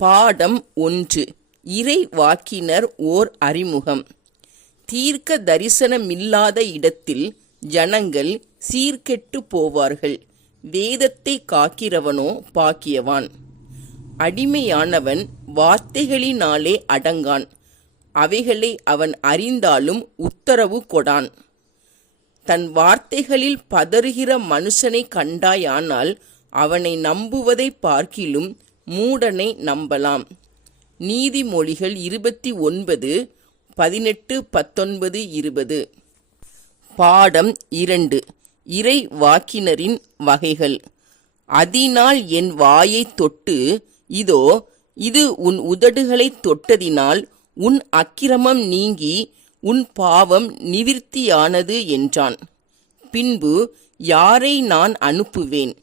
பாடம் 1. இறை வாக்கினர் ஓர் அறிமுகம். தீர்க்க தரிசனமில்லாத இடத்தில் ஜனங்கள் சீர்கெட்டு போவார்கள். வேதத்தை காக்கிறவனோ பாக்கியவான். அடிமையானவன் வார்த்தைகளினாலே அடங்கான். அவைகளை அவன் அறிந்தாலும் உத்தரவு கொடான். தன் வார்த்தைகளில் பதறுகிற மனுஷனை கண்டாயானால் அவனை நம்புவதை பார்க்கிலும் மூடனை நம்பலாம். நீதிமொழிகள் 29, 18, 19, 20. பாடம் 2. இறை வாக்கினரின் வகைகள். அதனால் என் வாயைத் தொட்டு, இதோ இது உன் உதடுகளைத் தொட்டதினால் உன் அக்கிரமம் நீங்கி உன் பாவம் நிவிர்த்தியானது என்றான். பின்பு யாரை நான் அனுப்புவேன்?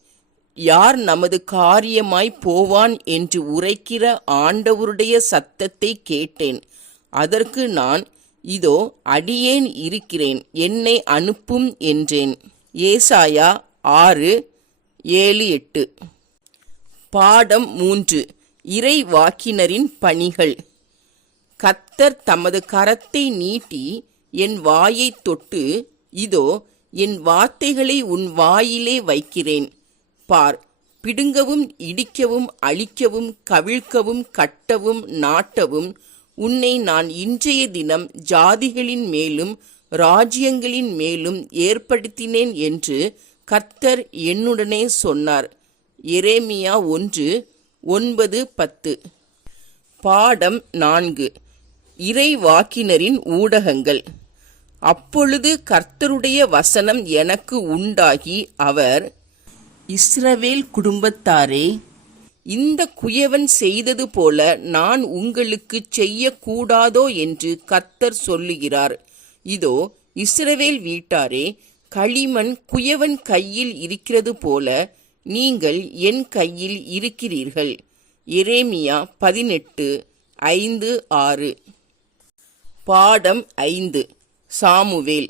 யார் நமது காரியமாய் போவான் என்று உரைக்கிற ஆண்டவருடைய சத்தத்தை கேட்டேன். அதற்கு நான், இதோ அடியேன் இருக்கிறேன், என்னை அனுப்பும் என்றேன். ஏசாயா 6, 7, 8. பாடம் 3. இறை வாக்கினரின் பணிகள். கர்த்தர் தமது கரத்தை நீட்டி என் வாயைத் தொட்டு, இதோ என் வார்த்தைகளை உன் வாயிலே வைக்கிறேன். பார், பிடுங்கவும் இடிக்கவும் அழிக்கவும் கவிழ்க்கவும் கட்டவும் நாட்டவும் உன்னை நான் இன்றைய தினம் ஜாதிகளின் மேலும் ராஜ்யங்களின் மேலும் ஏற்படுத்தினேன் என்று கர்த்தர் என்னுடனே சொன்னார். எரேமியா 1, 9, 10. பாடம் 4. இறை வாக்கினரின் ஊடகங்கள். அப்பொழுது கர்த்தருடைய வசனம் எனக்கு உண்டாகி அவர், இஸ்ரவேல் குடும்பத்தாரே, இந்த குயவன் செய்தது போல நான் உங்களுக்கு செய்யக்கூடாதோ என்று கர்த்தர் சொல்லுகிறார். இதோ இஸ்ரவேல் வீட்டாரே, களிமண் குயவன் கையில் இருக்கிறது போல நீங்கள் என் கையில் இருக்கிறீர்கள். எரேமியா 18, 5, 6. பாடம் 5. சாமுவேல்.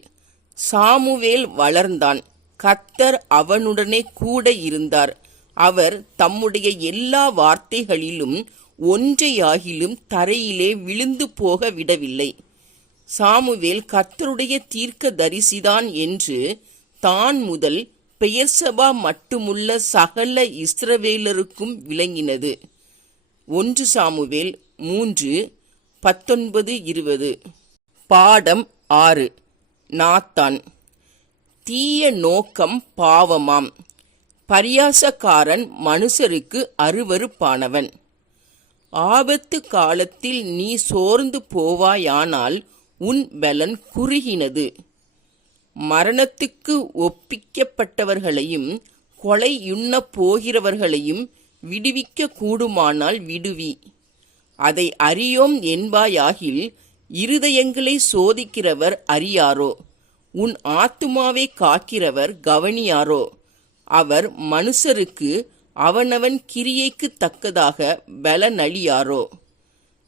சாமுவேல் வளர்ந்தான். கர்த்தர் அவனுடனே கூட இருந்தார். அவர் தம்முடைய எல்லா வார்த்தைகளிலும் ஒன்றையாகிலும் தரையிலே விழுந்து போக விடவில்லை. சாமுவேல் கர்த்தருடைய தீர்க்க தரிசிதான் என்று தான் முதல் பெயர்சபா மட்டுமுள்ள சகல இஸ்ரவேலருக்கும் விளங்கினது. 1 சாமுவேல் 3, 19, 20. பாடம் 6. நாத்தான். தீய நோக்கம் பாவமாம். பரியாசக்காரன் மனுஷருக்கு அருவருப்பானவன். ஆபத்து காலத்தில் நீ சோர்ந்து போவாயானால் உன் பலன் குறுகினது. மரணத்துக்கு ஒப்பிக்கப்பட்டவர்களையும் கொலையுண்ண போகிறவர்களையும் விடுவிக்க கூடுமானால் விடுவி. அதை அறியோம் என்பாயாகில் இருதயங்களை சோதிக்கிறவர் அறியாரோ? உன் ஆத்துமாவை காக்கிறவர் கவனியாரோ? அவர் மனுஷருக்கு அவனவன் கிரியைக்கு தக்கதாக பலனளியாரோ?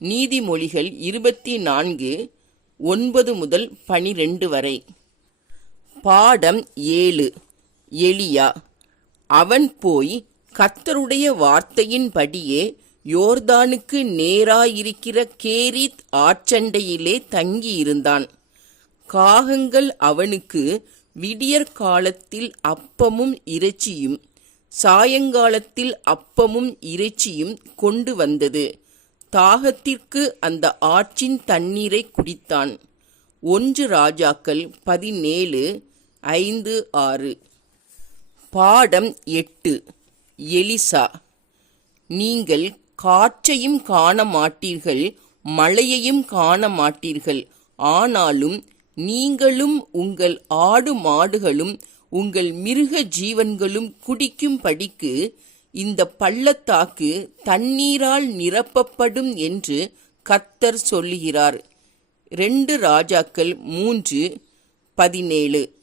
நீதிமொழிகள் 24, 9 முதல் 12 வரை. பாடம் 7. எலியா. அவன் போய் கர்த்தருடைய வார்த்தையின்படியே யோர்தானுக்கு நேராயிருக்கிற கேரித் ஆற்றண்டையிலே தங்கியிருந்தான். காகங்கள் அவனுக்கு விடியற் காலத்தில் அப்பமும் இறைச்சியும் சாயங்காலத்தில் அப்பமும் இறைச்சியும் கொண்டு வந்தது. தாகத்திற்கு அந்த ஆற்றின் தண்ணீரை குடித்தான். 1 ராஜாக்கள் 17, 5, 6. பாடம் 8. எலிசா. நீங்கள் காற்றையும் காண மாட்டீர்கள், மழையையும் காண மாட்டீர்கள். ஆனாலும் நீங்களும் உங்கள் ஆடு மாடுகளும் உங்கள் மிருக ஜீவன்களும் குடிக்கும்படிக்கு இந்த பள்ளத்தாக்கு தண்ணீரால் நிரப்பப்படும் என்று கர்த்தர் சொல்லுகிறார். 2 ராஜாக்கள் 3, 17.